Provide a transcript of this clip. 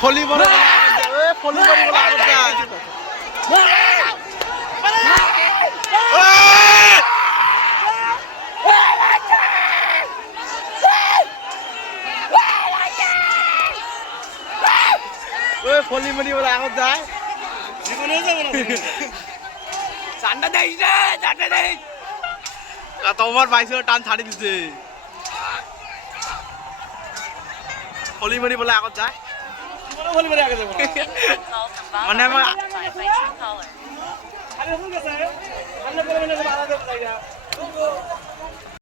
ফলি বলে ফলি বলে ফলি মারি আগত যায় জীবনে যাব না চান্ডা দেখ চান্ডা তোমার বাইসে টান ছাড়ি দিছে ফলি মনি বলে আগত যায়। মানে আমার-